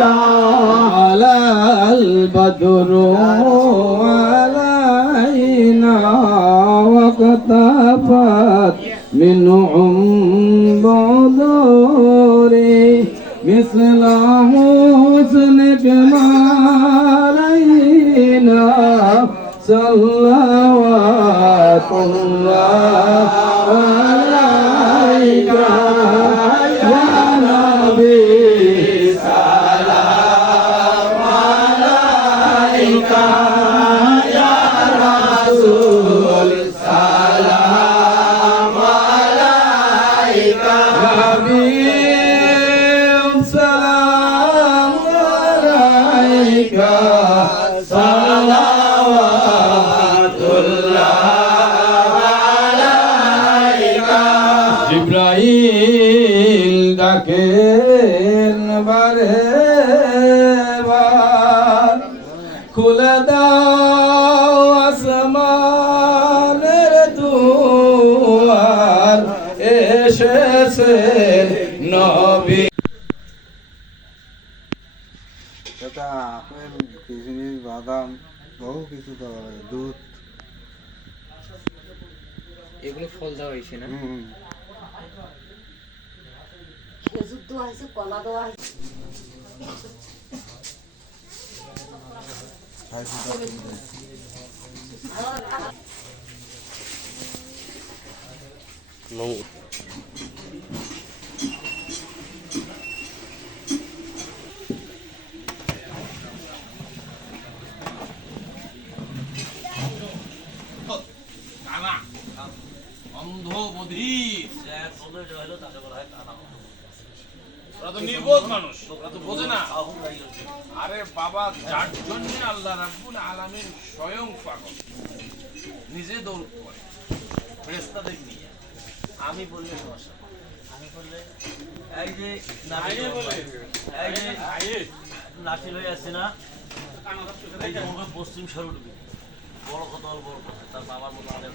على البدر علينا واقتفت منهم بدوري مثل حسنك ما علينا صلوات الله عليك يا نبي سلام عليك يا رسول سلام عليك نبي سلام عليك صلوات الله عليك জিবরাইল ডাকেন বারে বার খুলে দাও আসমানের দুয়ার এসেছে নবী এটা আপেল কিশমিশ বাদাম বহু কিছু দেওয়া লাগে দুধ এগুলো ফল দেওয়া হয়েছে না খেজুর দেওয়া হয়েছে কলা দেওয়া হয়েছে অন্ধ বধির ওরা তো নির্বোধ মানুষ, ওরা তো বোঝে না। আরে বাবা, যার জন্য আল্লাহ রাব্বুল আলামিন স্বয়ং পাগল, নিজে দৌড় করে ফেরেশতাদের নিয়ে। আমি বললে সমস্যা, আমি বললে এই যে নাসিল হয়ে আসছে না, এই যে পশ্চিম সরুডবি বড় কথা তার বাবার মতো আমাদের